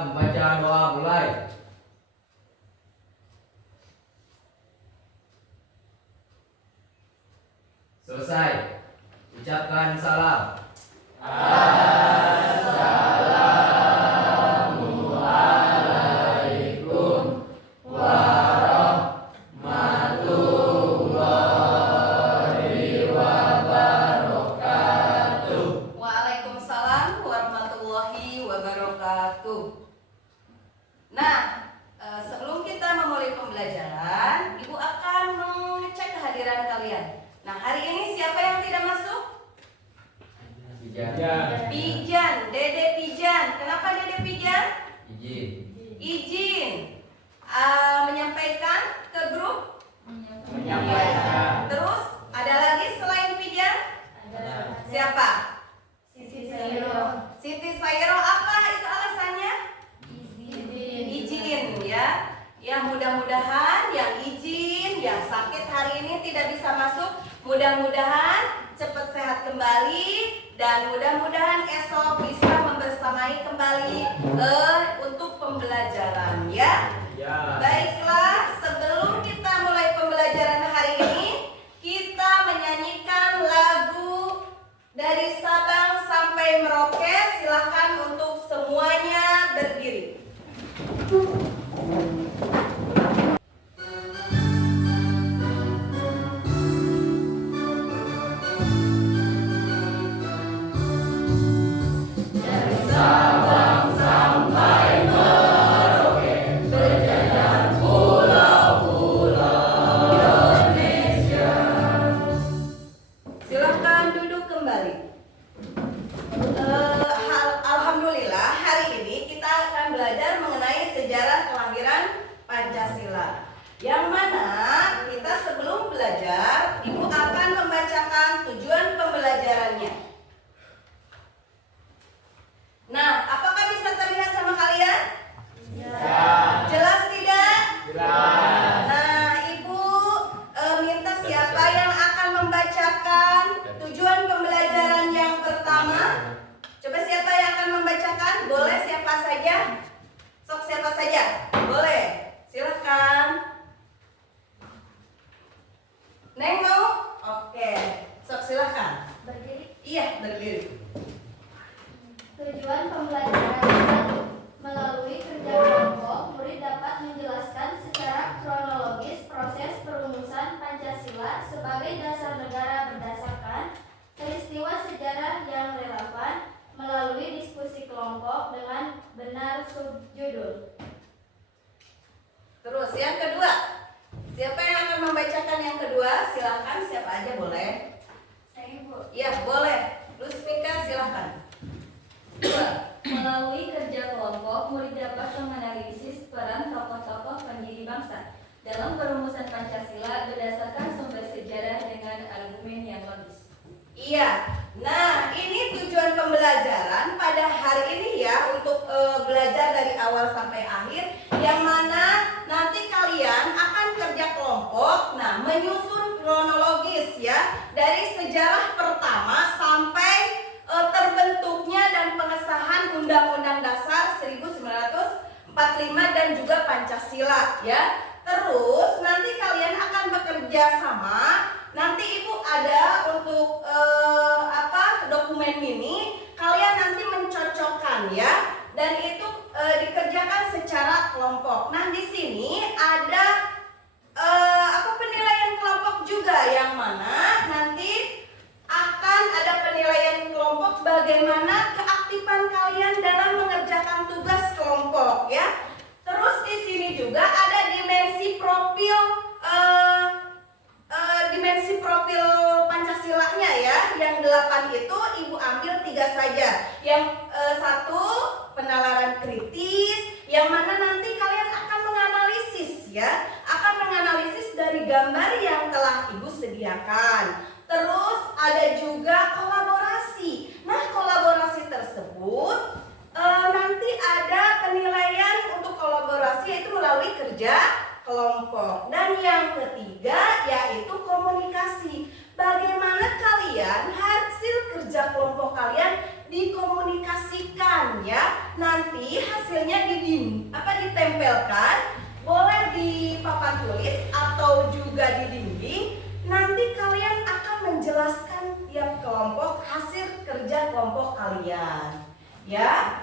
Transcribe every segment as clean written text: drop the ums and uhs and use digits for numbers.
membaca doa mulai. Selesai. Ucapkan salam. Assalamualaikum warahmatullahi wabarakatuh. Waalaikumsalam warahmatullahi wabarakatuh. Nah, sebelum kita memulai pembelajaran, Ibu akan mengecek kehadiran kalian. Nah, hari ini siapa yang tidak masuk? Pijan, Dede Pijan. Kenapa Dede Pijan? Izin menyampaikan ke grup. Terus ada lagi selain Pijan? Siapa? Siti Sairo. Apa itu alasannya? Izin ya. Ya, mudah-mudahan yang izin, yang sakit hari ini tidak bisa masuk, mudah-mudahan cepat sehat kembali dan mudah-mudahan esok bisa membersamai kembali untuk pembelajaran ya. Baiklah, sebelum kita mulai pembelajaran hari ini, kita menyanyikan lagu dari Sabang sampai Merauke. Silahkan untuk semuanya berdiri. Silahkan duduk kembali. Alhamdulillah, hari ini kita akan belajar mengenai sejarah kelahiran Pancasila. Yang mana kita sebelum belajar, Ibu akan membacakan tujuan pembelajarannya. Nah, apakah bisa terlihat sama kalian? Jelas tidak? Nah, Ibu minta siapa yang akan membacakan tujuan pembelajaran yang pertama? Coba siapa yang akan membacakan? Boleh siapa saja? Sok siapa saja? Boleh. Silakan. Neng mau? Oke. Sok silakan. Berdiri. Iya, berdiri. Tujuan pembelajaran 1. Melalui kerja kelompok, murid dapat menjelaskan secara kronologis proses perumusan Pancasila sebagai dasar negara berdasarkan peristiwa sejarah yang relevan melalui diskusi kelompok dengan benar subjudul. Terus yang kedua. Siapa yang akan membacakan yang kedua? Silakan, siapa aja boleh. Saya Ibu. Iya, boleh. Lusmika silakan. Melalui kerja kelompok, murid dapat menganalisis peran tokoh-tokoh pendiri bangsa dalam perumusan Pancasila berdasarkan sumber sejarah dengan argumen yang logis. Iya. Nah, ini tujuan pembelajaran pada hari ini ya, untuk belajar dari awal sampai akhir, yang mana nanti kalian akan kerja kelompok. Nah, menyusun kronologis ya, dari sejarah pertama sampai terbentuknya dan pengesahan Undang-Undang Dasar 1945 dan juga Pancasila ya. Terus nanti kalian akan bekerja sama. Nanti Ibu ada untuk dokumen mini. Kalian nanti mencocokkan ya, dan itu dikerjakan secara kelompok. Nah, di sini ada penilaian kelompok juga, yang mana nanti akan ada penilaian kelompok bagaimana keaktifan kalian dalam mengerjakan tugas kelompok ya. Terus di sini juga ada dimensi profil Pancasilanya ya. Yang 8 itu Ibu ambil 3 saja. Yang 1 penalaran kritis, yang mana nanti kalian akan menganalisis ya. Akan menganalisis dari gambar yang telah Ibu sediakan. Terus ada juga kolaborasi. Nah, kolaborasi tersebut nanti ada penilaian untuk kolaborasi, yaitu melalui kerja kelompok. Dan yang ketiga yaitu komunikasi. Bagaimana kalian hasil kerja kelompok kalian dikomunikasikan ya. Nanti hasilnya ditempelkan, boleh di papan tulis atau juga di dinding. Nanti kalian akan menjelaskan tiap kelompok hasil kerja kelompok kalian, ya.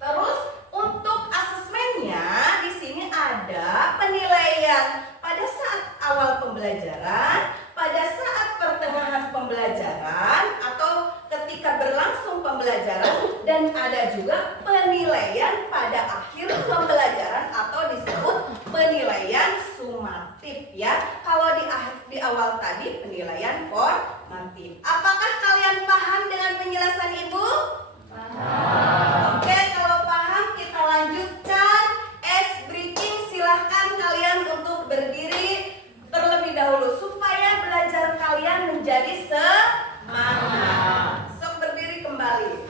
Terus untuk asesmennya di sini ada penilaian pada saat awal pembelajaran, pada saat pertengahan pembelajaran atau ketika berlangsung pembelajaran, dan ada juga penilaian pada akhir pembelajaran atau disebut penilaian sumatif, ya. Kalau di awal tadi penilaian formatif. Apakah kalian paham dengan penjelasan Ibu? Paham. Oke, kalau paham kita lanjutkan ice breaking. Silahkan kalian untuk berdiri terlebih dahulu supaya belajar kalian menjadi semangat. Sok berdiri kembali.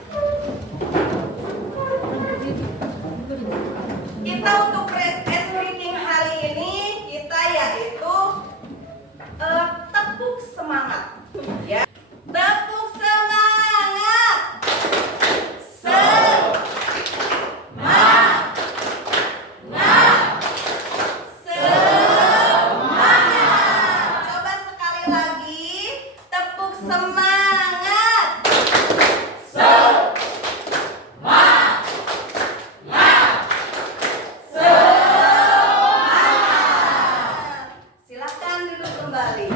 Kita untuk ice breaking hari ini kita yaitu tepuk semangat, ya. Tepuk semangat. Semangat. Semangat. Coba sekali lagi, tepuk semangat. Semangat. Semangat. Silakan duduk kembali.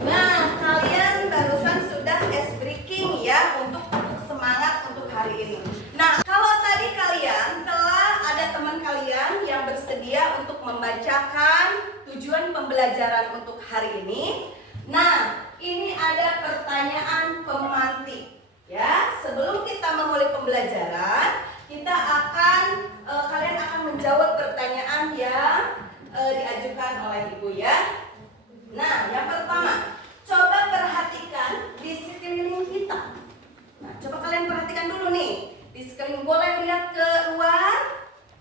Nah, kalian barusan sudah ice breaking ya untuk semangat untuk hari ini. Nah, kalau tadi kalian telah ada teman kalian yang bersedia untuk membacakan tujuan pembelajaran untuk hari ini. Nah, ini ada pertanyaan pemantik. Ya, sebelum kita memulai pembelajaran, kita akan kalian akan menjawab pertanyaan yang diajukan oleh Ibu, ya. Nah, yang pertama, coba perhatikan di sekeliling kita. Nah, coba kalian perhatikan dulu nih. Di sekeliling, boleh lihat keluar,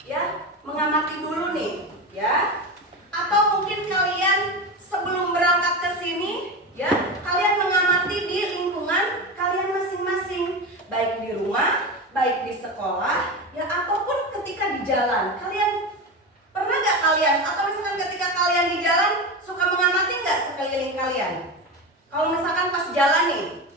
ya, mengamati dulu nih, ya. Atau mungkin kalian sebelum berangkat ke sini, ya, kalian mengamati di lingkungan kalian masing-masing, baik di rumah, baik di sekolah, ya, ataupun ketika di jalan. Kalian pernah nggak kalian, atau misalkan ketika kalian di jalan suka mengamati nggak sekeliling kalian? Kalau misalkan pas jalan nih,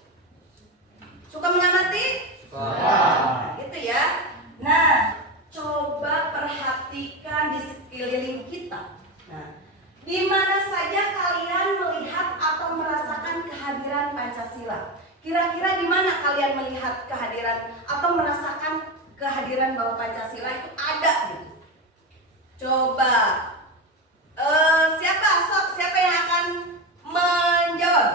suka mengamati? Nah, gitu ya. Nah, coba perhatikan di sekeliling kita. Nah, di mana saja kalian melihat atau merasakan kehadiran Pancasila? Kira-kira di mana kalian melihat kehadiran atau merasakan kehadiran bahwa Pancasila itu ada gitu? Coba siapa yang akan menjawab?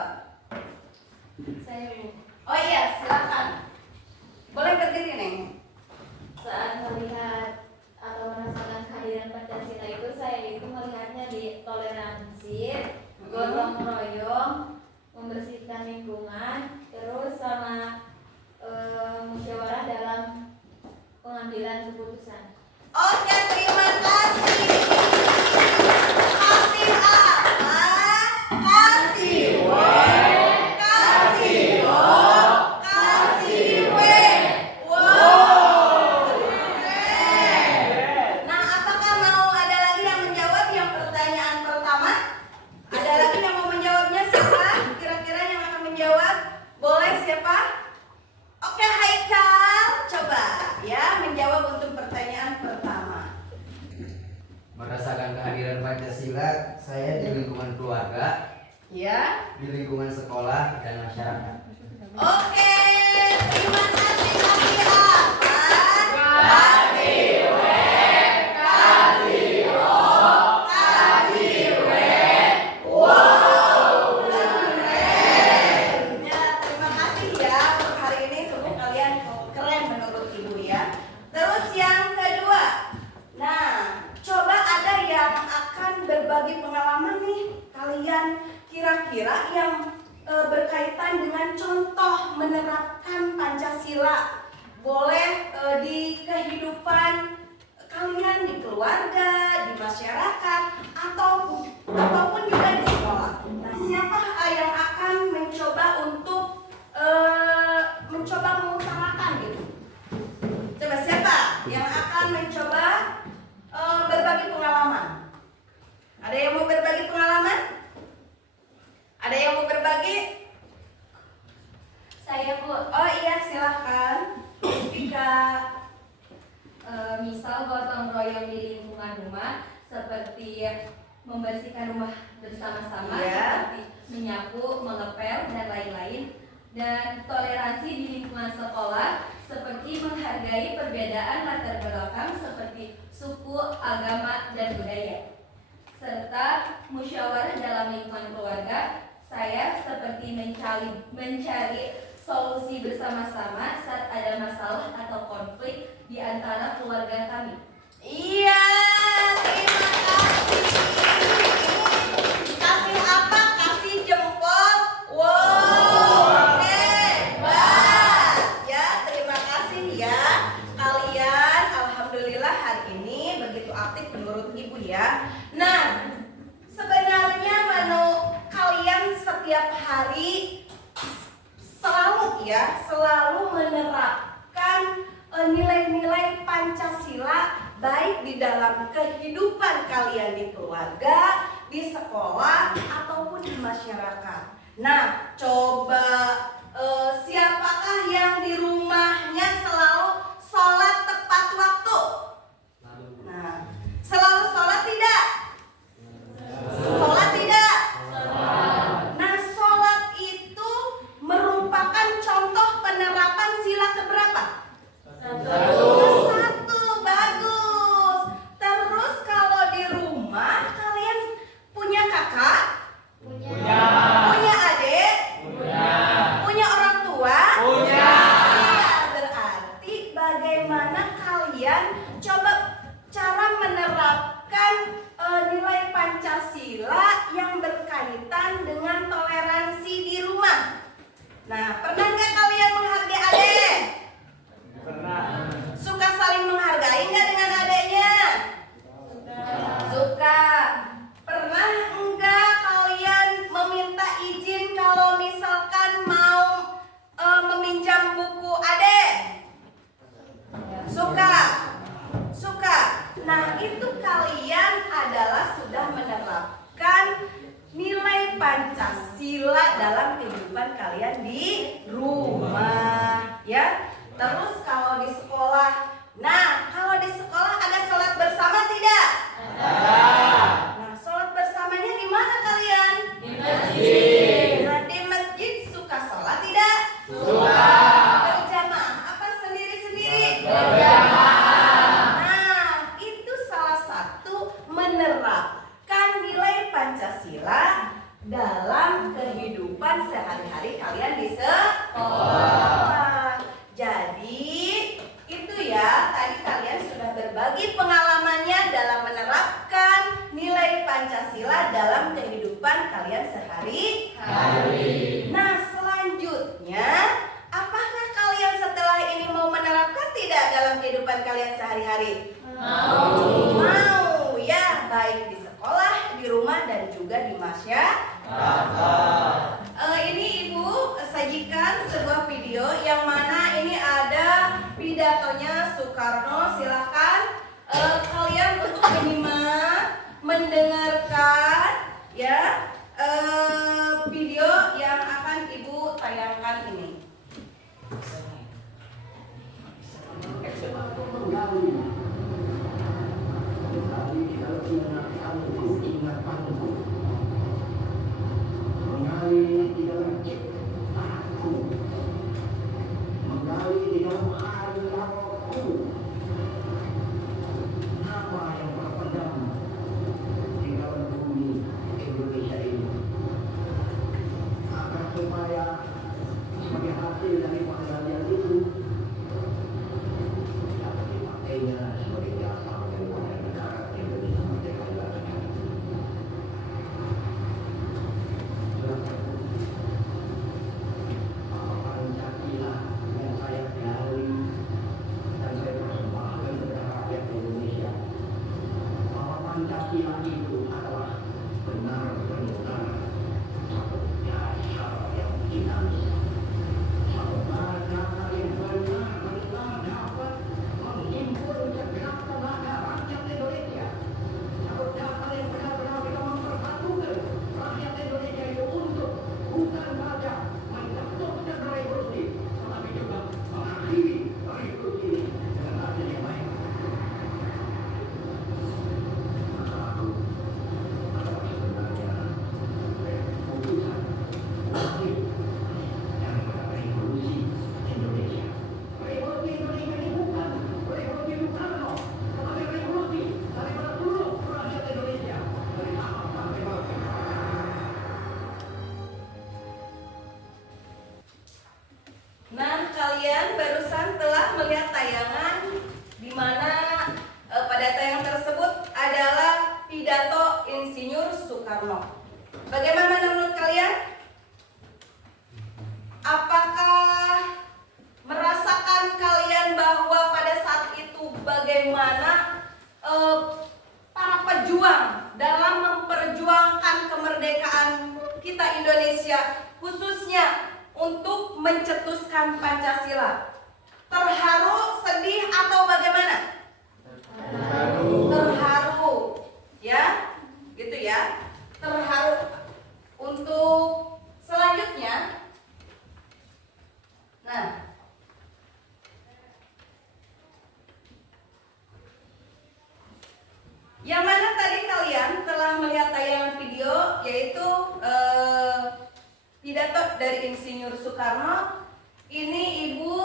Saya Bu. Oh iya, silakan. Boleh berdiri, Neng. Saat melihat atau merasakan kehadiran Pancasila itu, saya itu melihatnya di toleransi, gotong royong, membersihkan lingkungan, terus sama musyawarah dalam pengambilan keputusan. Oke, terima kasih. Kasih apa? Kasih W. Kasih O. Kasih W. Wow. Keren. Nah, apakah mau ada lagi yang menjawab yang pertanyaan pertama? Ada lagi yang mau menjawabnya? Siapa? Kira-kira yang akan menjawab? Boleh siapa? Oke, Haikal, coba ya menjawab untuk pertanyaan pertama. Merasakan kehadiran Pancasila saya di lingkungan keluarga, Ya. di lingkungan sekolah dan masyarakat. Oke, terima kasih. Kasih apa? Kasih W. Kasih O. Kasih W. Wow, keren. Ya, terima kasih ya untuk hari ini. Semoga kalian keren menurut Ibu ya. Terus yang kedua, nah, coba ada yang akan berbagi pengalaman nih kalian kira-kira yang berkaitan dengan contoh menerima pengalaman? Ada yang mau berbagi? Saya, Bu. Oh iya, silahkan. Vika. Misal gotong royong di lingkungan rumah seperti membersihkan rumah bersama-sama, Iya. seperti menyapu, mengepel, dan lain-lain. Dan toleransi di lingkungan sekolah seperti menghargai perbedaan latar belakang seperti suku, agama, dan budaya. Serta musyawarah dalam lingkungan keluarga, saya seperti mencari solusi bersama-sama saat ada masalah atau konflik di antara keluarga kami. Iya, terima kasih. Kasih apa? Kasih jempol. Wow, hebat. Ya, terima kasih ya. Kalian alhamdulillah hari ini begitu aktif menurut Ibu ya. Nah, sebenarnya kalian setiap hari selalu menerapkan nilai-nilai Pancasila baik di dalam kehidupan kalian di keluarga, di sekolah, ataupun di masyarakat. Nah, coba siapakah yang di rumahnya selalu sholat tepat waktu? Nah, selalu sholat tidak? Sholat tidak? Nah, sholat itu merupakan contoh penerapan sila keberapa? Satu, bagus. Terus kalau di rumah kalian punya kakak? Punya adik? Punya orang tua? Iya, berarti bagaimana kalian coba cara menerapkan nilai Pancasila yang berkaitan dengan toleransi di rumah. Nah, pernah nggak kalian menghargai adik? Pernah. Suka saling menghargai nggak dengan adiknya? Suka. Pernah enggak kalian meminta izin kalau misalkan mau meminjam buku adik? Suka. Suka. Nah, itu kalian adalah sudah menerapkan nilai Pancasila dalam kehidupan kalian di rumah, ya. Terus kalau di sekolah, nah kalau di sekolah ada sholat bersama tidak? Ada. Nah, sholat bersamanya di mana kalian? Di masjid. Nah, di masjid suka sholat tidak? Suka. Berjamaah apa sendiri-sendiri? Berjamaah. Nah, itu salah satu menerapkan nilai Pancasila dalam kehidupan sehari-hari kalian di sekolah. Jadi itu ya, tadi kalian sudah berbagi pengalamannya dalam menerapkan nilai Pancasila dalam kehidupan kalian sehari-hari. Nah, selanjutnya, apakah kalian setelah ini mau menerapkan tidak dalam kehidupan kalian sehari-hari? Mau. Mau ya, baik di sekolah, di rumah, dan juga di masyarakat. Ini Ibu sajikan sebuah video yang mana ini ada pidatonya Soekarno. Silakan kalian untuk menyimak, mendengarkan ya video yang akan Ibu tayangkan ini. Menggali di dalam ciptaku, menggali di dalam hari-hariku, merumuskan Pancasila? Terharu, sedih, atau bagaimana? Terharu, ya, gitu ya. Terharu. Untuk selanjutnya, nah, yang mana tadi kalian telah melihat tayangan video, yaitu pidato dari Insinyur Soekarno. Ini Ibu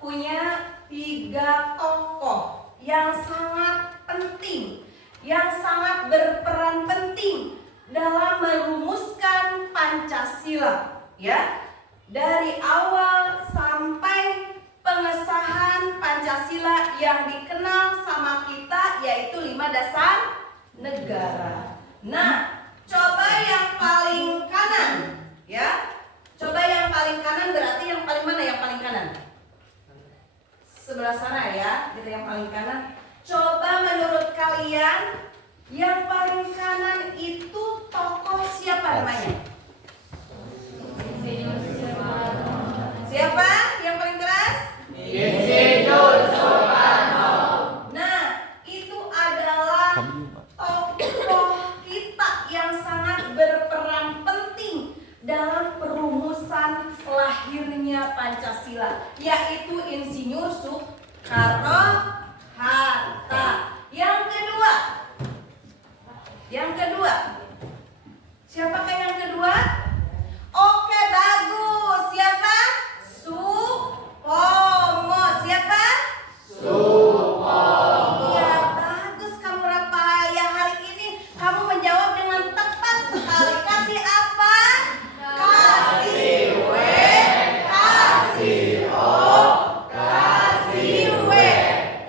punya 3 tokoh yang sangat penting, yang sangat berperan penting dalam merumuskan Pancasila, ya. Dari awal sampai pengesahan Pancasila yang dikenal sama kita, yaitu 5 dasar negara. Nah, coba yang paling kanan, ya. Coba yang paling kanan, berarti yang paling mana yang paling kanan? Sebelah sana ya, gitu yang paling kanan. Coba menurut kalian yang paling kanan itu tokoh siapa namanya? Siapa yang paling keras? Insinyur Soekarno. Nah, itu adalah tokoh kita yang sangat berperan penting dalam perumusan lahirnya Pancasila, yaitu Insinyur Soekarno Hatta. Yang kedua, siapakah yang kedua? Oke, bagus. Siapa? Supomo. Siapa? Supomo. Ya, bagus kamu Rafael. Hari ini kamu menjawab dengan tepat sekali. Kasih apa? Kasih W, kasih O, kasih W.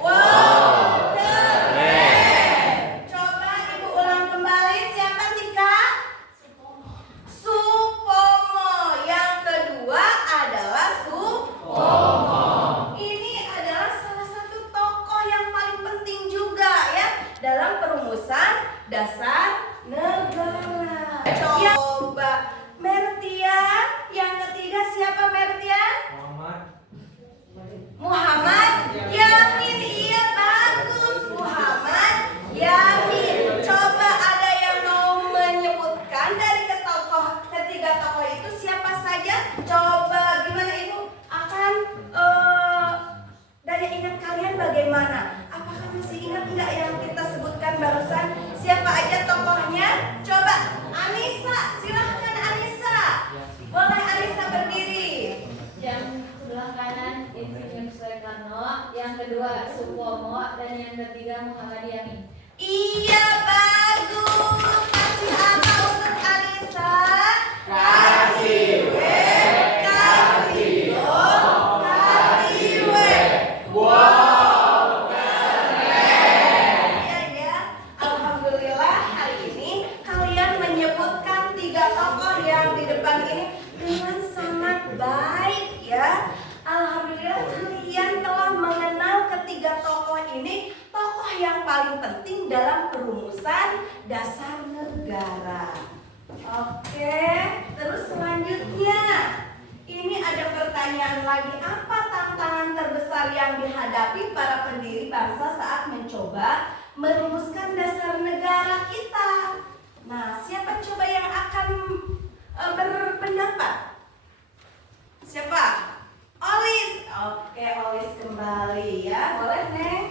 Wow, keren. Coba Ibu ulang kembali. Siapa Tika? Supomo. Yang kedua adalah Supomo. Ini adalah salah satu tokoh yang paling penting juga ya dalam perumusan dasar negara. Coba Mertian. Yang ketiga siapa Mertian? Muhammad Yamin. Iya, bagus. Muhammad Yamin. Coba ada yang mau menyebutkan dari ketiga tokoh itu siapa saja? Coba gimana Ibu akan daya ingat kalian bagaimana? Apakah masih ingat enggak yang kita sebutkan barusan? Siapa aja tokohnya? Coba Anissa, silahkan Anissa. Boleh Anissa berdiri. Yang sebelah kanan Insinyur Soekarno, yang kedua Supomo, dan yang ketiga Muhammad Yamin. Iya, bagus. Kasih apa untuk Anissa? Kasih W, kasih O, kasih W. Wow, keren. Ya. Alhamdulillah hari ini kalian menyebutkan 3 tokoh yang di depan ini dengan sangat baik ya. Alhamdulillah kalian telah mengenal ketiga tokoh ini, tokoh yang paling penting dalam perumusan dasar negara. Oke, terus selanjutnya ini ada pertanyaan lagi. Apa tantangan terbesar yang dihadapi para pendiri bangsa saat mencoba merumuskan dasar negara kita? Nah, siapa coba yang akan berpendapat? Siapa? Olis. Oke, Olis kembali ya. Boleh, Neng?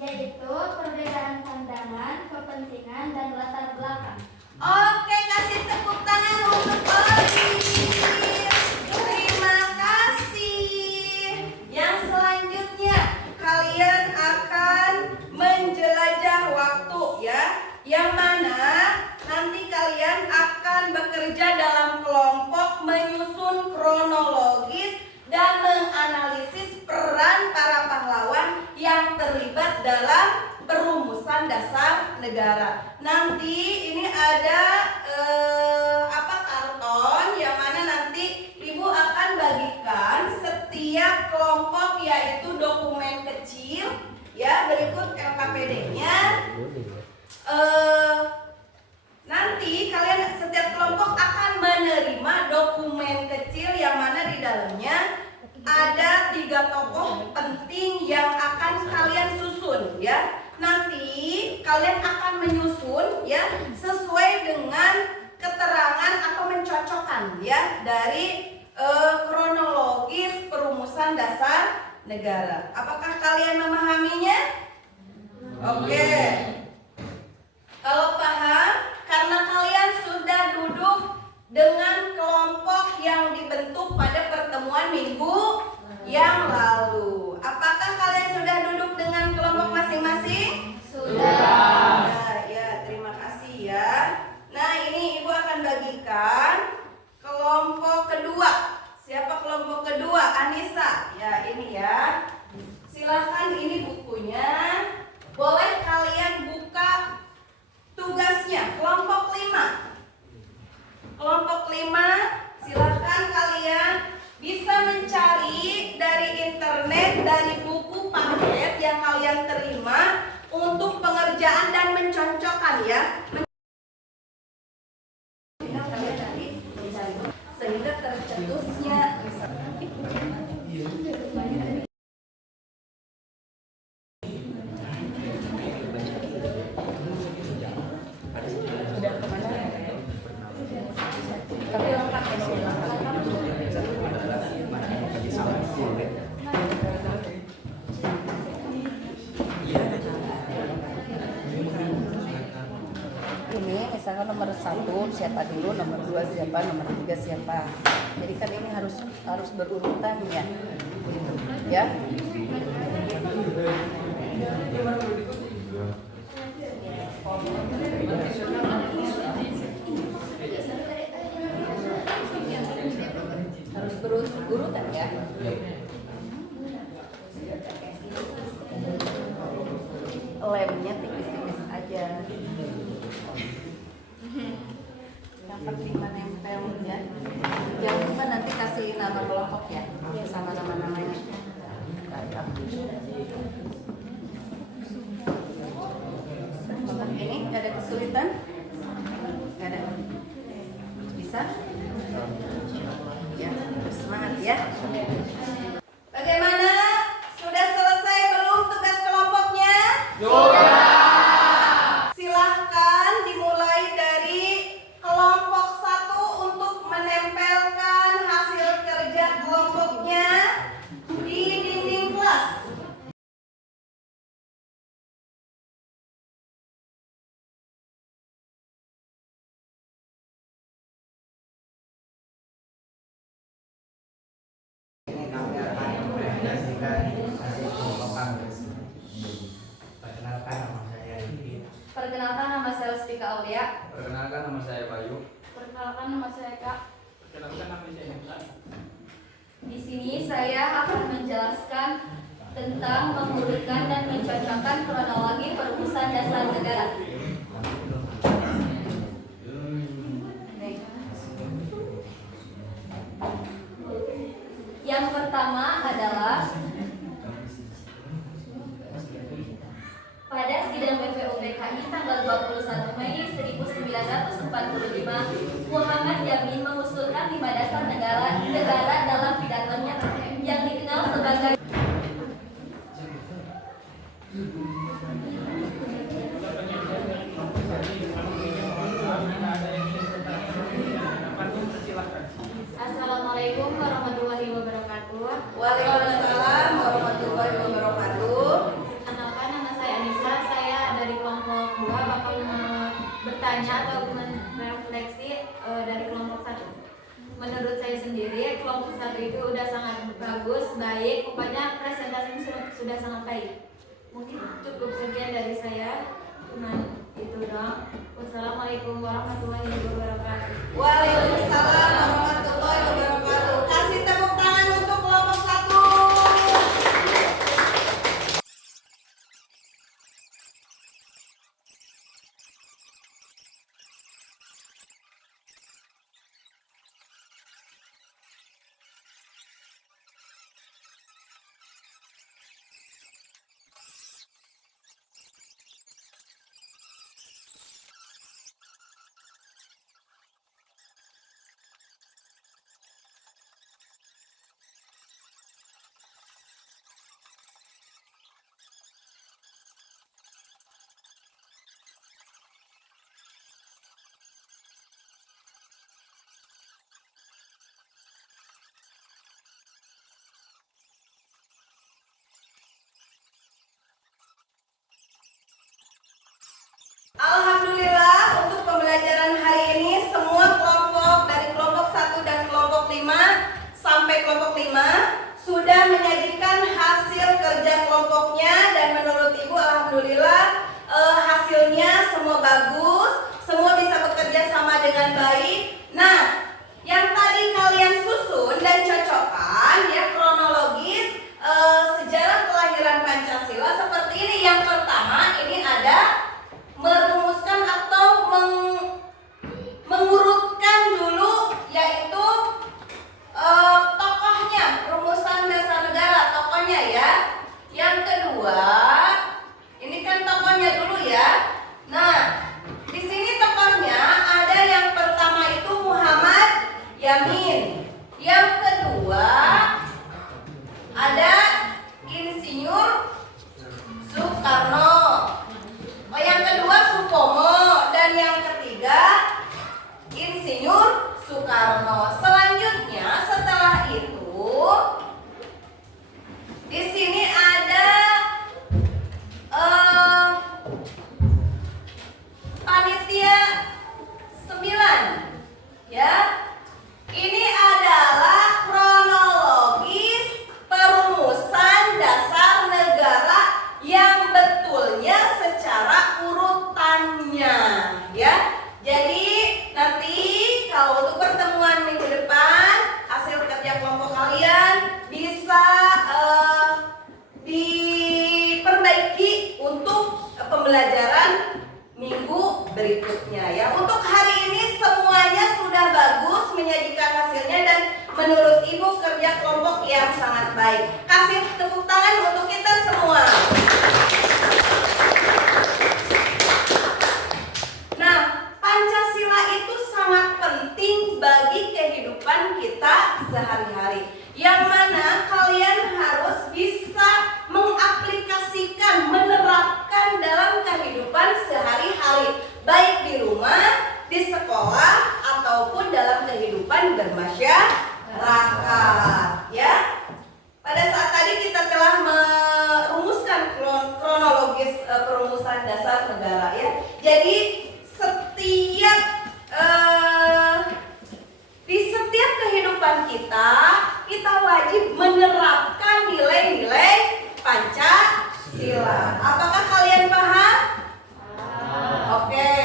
Yaitu perbedaan pandangan, kepentingan, dan latar belakang. Oke, kasih tepuk tangan untuk Olis. Terima kasih. Yang selanjutnya kalian akan menjelajah waktu ya. Yang mana nanti kalian akan bekerja dalam kelompok menyusun kronologis dan menganalisis peran para pahlawan yang terlibat dalam perumusan dasar negara. Nanti ini ada karton yang mana nanti Ibu akan bagikan setiap kelompok, yaitu dokumen kecil ya, berikut LKPD-nya. Nanti kalian setiap kelompok akan menerima dokumen kecil yang mana di dalam 3 tokoh penting yang akan kalian susun ya. Nanti kalian akan menyusun ya sesuai dengan keterangan atau mencocokkan ya dari kronologis perumusan dasar negara. Apakah kalian memahaminya? Oke. Kalau paham, karena kalian sudah duduk dengan kelompok yang dibentuk pada pertemuan minggu yang lalu. Apakah kalian sudah duduk dengan kelompok masing-masing? Sudah. Nah, ya, terima kasih ya. Nah, ini Ibu akan bagikan kelompok kedua. Siapa kelompok kedua? Anissa. Ya, ini ya. Silahkan, ini bukunya. Boleh kalian buka tugasnya. Kelompok 5. Kelompok 5, silahkan kalian bisa mencari dari internet, dari buku paket yang kalian terima untuk pengerjaan dan mencocokkan ya. Sehingga tercetusnya ini misalkan nomor 1 siapa dulu, nomor 2 siapa, nomor 3 siapa. Jadi kan ini harus berurutan ya. Gitu. Ya. Harus berurutan ya. Lemnya tipis-tipis aja. Yang penting menempelnya. Jangan lupa nanti kasih nama kelompok ya, sama nama-namanya. Kelompok ini ada kesulitan? Nggak ada. Bisa? Ya, semangat ya. bagaimana? Sudah selesai belum tugas kelompoknya? Silahkan dimulai dari kelompok 1 untuk menempelkan hasil kerja kelompoknya di dinding kelas. Perkenalkan nama saya Spika Aulia. Perkenalkan nama saya Bayu. Perkenalkan nama saya Kak. Perkenalkan nama saya Hamzah. Di sini saya akan menjelaskan tentang mengurutkan dan mencocokkan kronologi perumusan dasar negara. Yang pertama adalah pada sidang BPUPKI tanggal 21 Mei 1945, Muhammad Yamin mengusulkan 5 dasar negara dalam pidatonya yang dikenal sebagai Assalamualaikum warahmatullahi wabarakatuh. Waalaikumsalam warahmatullahi wabarakatuh. Perkenalkan nama saya Anissa. Saya dari kelompok 2 bakal bertanya atau merefleksi dari kelompok 1. Menurut saya sendiri kelompok 1 itu udah sangat bagus, baik. Pokoknya presentasinya sudah sangat baik. Mungkin cukup sekian dari saya. Cuman itu doang. Wassalamualaikum warahmatullahi wabarakatuh. Waalaikumsalam warahmatullahi wabarakatuh. Kasih tepuk tangan untuk kelompok 1. pembelajaran minggu berikutnya ya. Untuk hari ini semuanya sudah bagus menyajikan hasilnya dan menurut Ibu kerja kelompok yang sangat baik. Kasih tepuk tangan untuk kita semua. Nah, Pancasila itu sangat penting bagi kehidupan kita sehari-hari. Yang mana kalian harus bisa mengaplikasikan, menerapkan dalam kehidupan sehari-hari, baik di rumah, di sekolah, ataupun dalam kehidupan bermasyarakat. Ya, pada saat tadi kita telah merumuskan kronologis perumusan dasar negara. Ya, jadi di setiap kehidupan kita wajib menerapkan nilai-nilai Pancasila. Apakah kalian paham? Oke.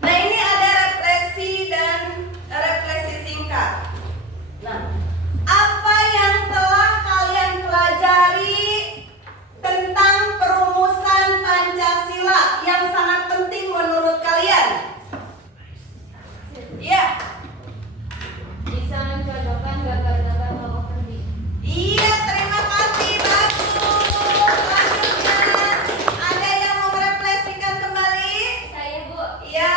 Nah, ini ada refleksi dan refleksi singkat. Nah, apa yang telah kalian pelajari tentang perumusan Pancasila yang sangat penting menurut kalian? Ya. Bisa mencocokkan gambar-gambar kelompok kerja. Iya, terima kasih, bagus. Selanjutnya, ada yang mau merefleksikan kembali? Saya Bu, Iya.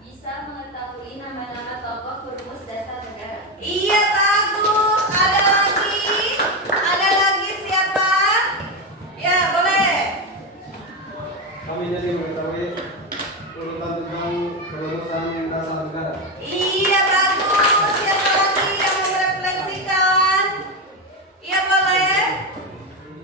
bisa mengetahui nama-nama tokoh perumus dasar negara. Iya, bagus. Ada lagi siapa? Ya, boleh. Kami jadi mengetahui urutan tentang perumusan dasar negara. Iya, bagus. Siapa lagi yang mau merefleksikan? Iya, boleh.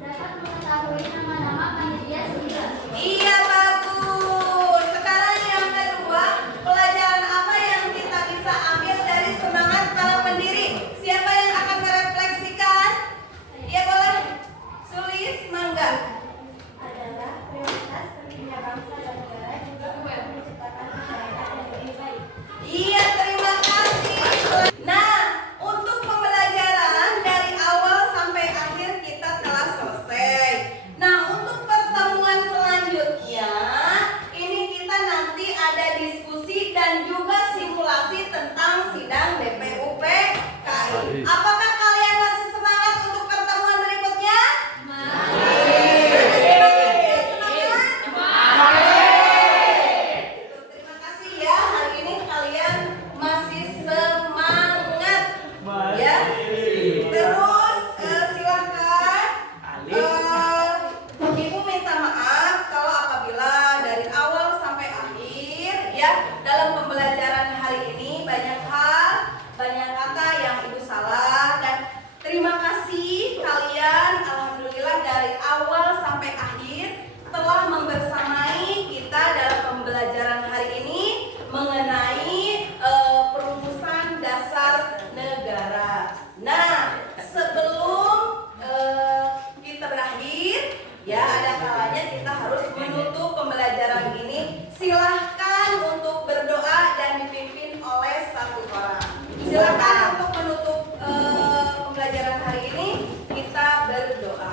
Dapat mengetahui nama-nama panitia sembilan. Iya, bagus. Sekarang yang kedua, pelajaran apa yang kita bisa ambil dari semangat para pendiri? Siapa yang akan merefleksikan? Iya, boleh. Sulis, mangga. Adalah prioritas pentingnya bangsa dan negara juga untuk menciptakan masyarakat yang lebih baik. Iya, terima kasih. Nah, untuk pembelajaran dari awal sampai akhir kita telah selesai. Nah, untuk pertemuan selanjutnya, ini kita nanti ada diskusi dan juga simulasi tentang sidang BPUPKI. Apakah kalian masih semangat untuk pertemuan berikutnya? Terima kasih ya, hari ini kalian masih semangat ya. Terus silahkan Ibu minta maaf kalau apabila dari awal sampai akhir ya dalam pembelajaran hari ini banyak hal, banyak kata yang Ibu salah, dan terima kasih kalian alhamdulillah dari awal sampai akhir telah membersamai kita dalam pembelajaran hari ini mengenai perumusan dasar negara. Nah, sebelum kita berakhir, ya ada kalanya kita harus menutup pembelajaran ini. Silahkan untuk berdoa dan dipimpin oleh satu orang. Silahkan untuk menutup pembelajaran hari ini kita berdoa.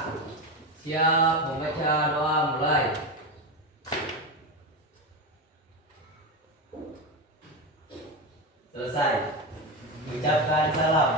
Siap, membaca doa mulai. Selesai. Ucapkan salam.